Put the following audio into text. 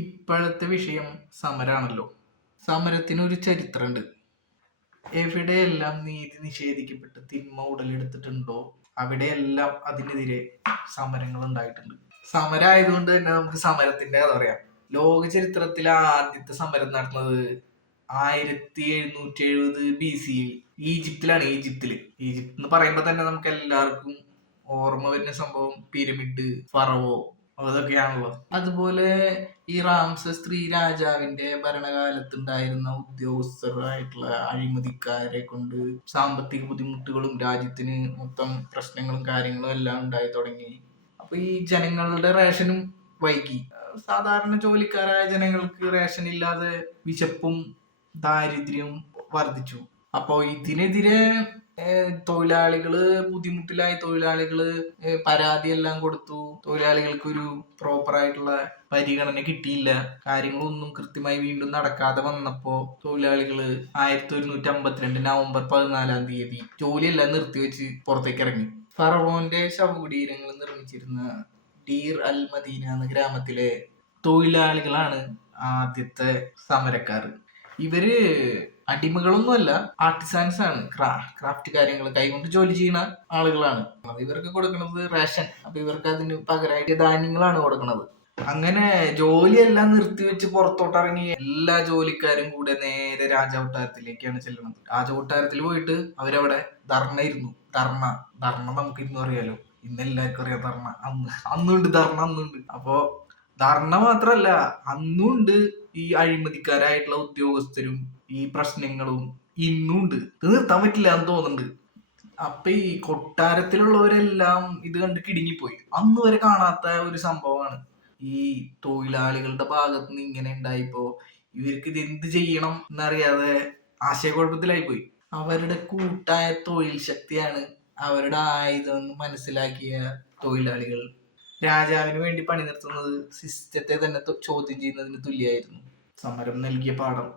ഇപ്പോഴത്തെ വിഷയം സമരാണല്ലോ. സമരത്തിനൊരു ചരിത്രമുണ്ട്. എവിടെയെല്ലാം നീതി നിഷേധിക്കപ്പെട്ട് തിന്മ ഉടലെടുത്തിട്ടുണ്ടോ അവിടെയെല്ലാം അതിനെതിരെ സമരങ്ങൾ ഉണ്ടായിട്ടുണ്ട്. സമരമായതുകൊണ്ട് തന്നെ നമുക്ക് സമരത്തിന്റെ കഥ പറയാം. ലോക ചരിത്രത്തിലെ ആദ്യത്തെ സമരം നടന്നത് 1770 ഈജിപ്തിലാണ്. ഈജിപ്ത് എന്ന് പറയുമ്പോ തന്നെ നമുക്ക് എല്ലാവർക്കും ഓർമ്മ വരുന്ന സംഭവം പിരമിഡ്, ഫറവോ, അതൊക്കെയാണല്ലോ. അതുപോലെ ഈ റാംസസ് 3 രാജാവിന്റെ ഭരണകാലത്തുണ്ടായിരുന്ന ഉദ്യോഗസ്ഥരായിട്ടുള്ള അഴിമതിക്കാരെ കൊണ്ട് സാമ്പത്തിക ബുദ്ധിമുട്ടുകളും രാജ്യത്തിന് മൊത്തം പ്രശ്നങ്ങളും കാര്യങ്ങളും എല്ലാം ഉണ്ടായി തുടങ്ങി. അപ്പൊ ഈ ജനങ്ങളുടെ റേഷനും വൈകി. സാധാരണ ജോലിക്കാരായ ജനങ്ങൾക്ക് റേഷൻ ഇല്ലാതെ വിശപ്പും ദാരിദ്ര്യവും വർദ്ധിച്ചു. അപ്പോ ഇതിനെതിരെ തൊഴിലാളികള് ബുദ്ധിമുട്ടിലായി. തൊഴിലാളികള് പരാതിയെല്ലാം കൊടുത്തു. തൊഴിലാളികൾക്ക് ഒരു പ്രോപ്പർ ആയിട്ടുള്ള പരിഗണന കിട്ടിയില്ല. കാര്യങ്ങളൊന്നും കൃത്യമായി വീണ്ടും നടക്കാതെ വന്നപ്പോ തൊഴിലാളികള് 1152 നവംബർ 14 ജോലിയെല്ലാം നിർത്തിവെച്ച് പുറത്തേക്ക് ഇറങ്ങി. ഫറവോന്റെ ശവകുടീരങ്ങൾ നിർമ്മിച്ചിരുന്ന ഡീർ അൽ മദീന എന്ന ഗ്രാമത്തിലെ തൊഴിലാളികളാണ് ആദ്യത്തെ സമരക്കാർ. ഇവര് അടിമകളൊന്നുമല്ല, ആർട്ടിസാൻസ് ആണ്. ക്രാഫ്റ്റ് കാര്യങ്ങൾ കൈകൊണ്ട് ജോലി ചെയ്യുന്ന ആളുകളാണ്. ഇവർക്ക് കൊടുക്കുന്നത് റേഷൻ. അപ്പൊ ഇവർക്ക് അതിന് പകരമായിട്ട് ധാന്യങ്ങളാണ് കൊടുക്കുന്നത്. അങ്ങനെ ജോലിയെല്ലാം നിർത്തിവെച്ച് പുറത്തോട്ടിറങ്ങി എല്ലാ ജോലിക്കാരും കൂടെ നേരെ രാജകൊട്ടാരത്തിലേക്കാണ് ചെല്ലുന്നത്. രാജകൊട്ടാരത്തിൽ പോയിട്ട് അവരവിടെ ധർണ ഇരുന്നു. ധർണ നമുക്ക് ഇന്നും അറിയാലോ. ഇന്ന് എല്ലാവർക്കും അറിയാം ധർണ. അന്നുണ്ട് ധർണ, അന്നുണ്ട്. അപ്പോ ധർണ മാത്രല്ല, അന്നുണ്ട് ഈ അഴിമതിക്കാരായിട്ടുള്ള ഉദ്യോഗസ്ഥരും ഈ പ്രശ്നങ്ങളും ഇന്നുണ്ട്. ഇത് നിർത്താൻ പറ്റില്ല എന്ന് തോന്നുന്നുണ്ട്. അപ്പൊ ഈ കൊട്ടാരത്തിലുള്ളവരെല്ലാം ഇത് കണ്ട് കിടുങ്ങിപ്പോയി. അന്ന് വരെ കാണാത്ത ഒരു സംഭവമാണ്. ഈ തൊഴിലാളികളുടെ ഭാഗത്ത് നിന്ന് ഇങ്ങനെ ഉണ്ടായിപ്പോ ഇവർക്ക് ഇത് എന്ത് ചെയ്യണം എന്നറിയാതെ ആശയക്കുഴപ്പത്തിലായി പോയി. അവരുടെ കൂട്ടായ തൊഴിൽ ശക്തിയാണ് അവരുടെ ആയുധം എന്ന് മനസ്സിലാക്കിയ തൊഴിലാളികൾ രാജാവിന് വേണ്ടി പണി നിർത്തുന്നത് സിസ്റ്റത്തെ തന്നെ ചോദ്യം ചെയ്യുന്നതിന് തുല്യമായിരുന്നു. സമരം നൽകിയ പാഠം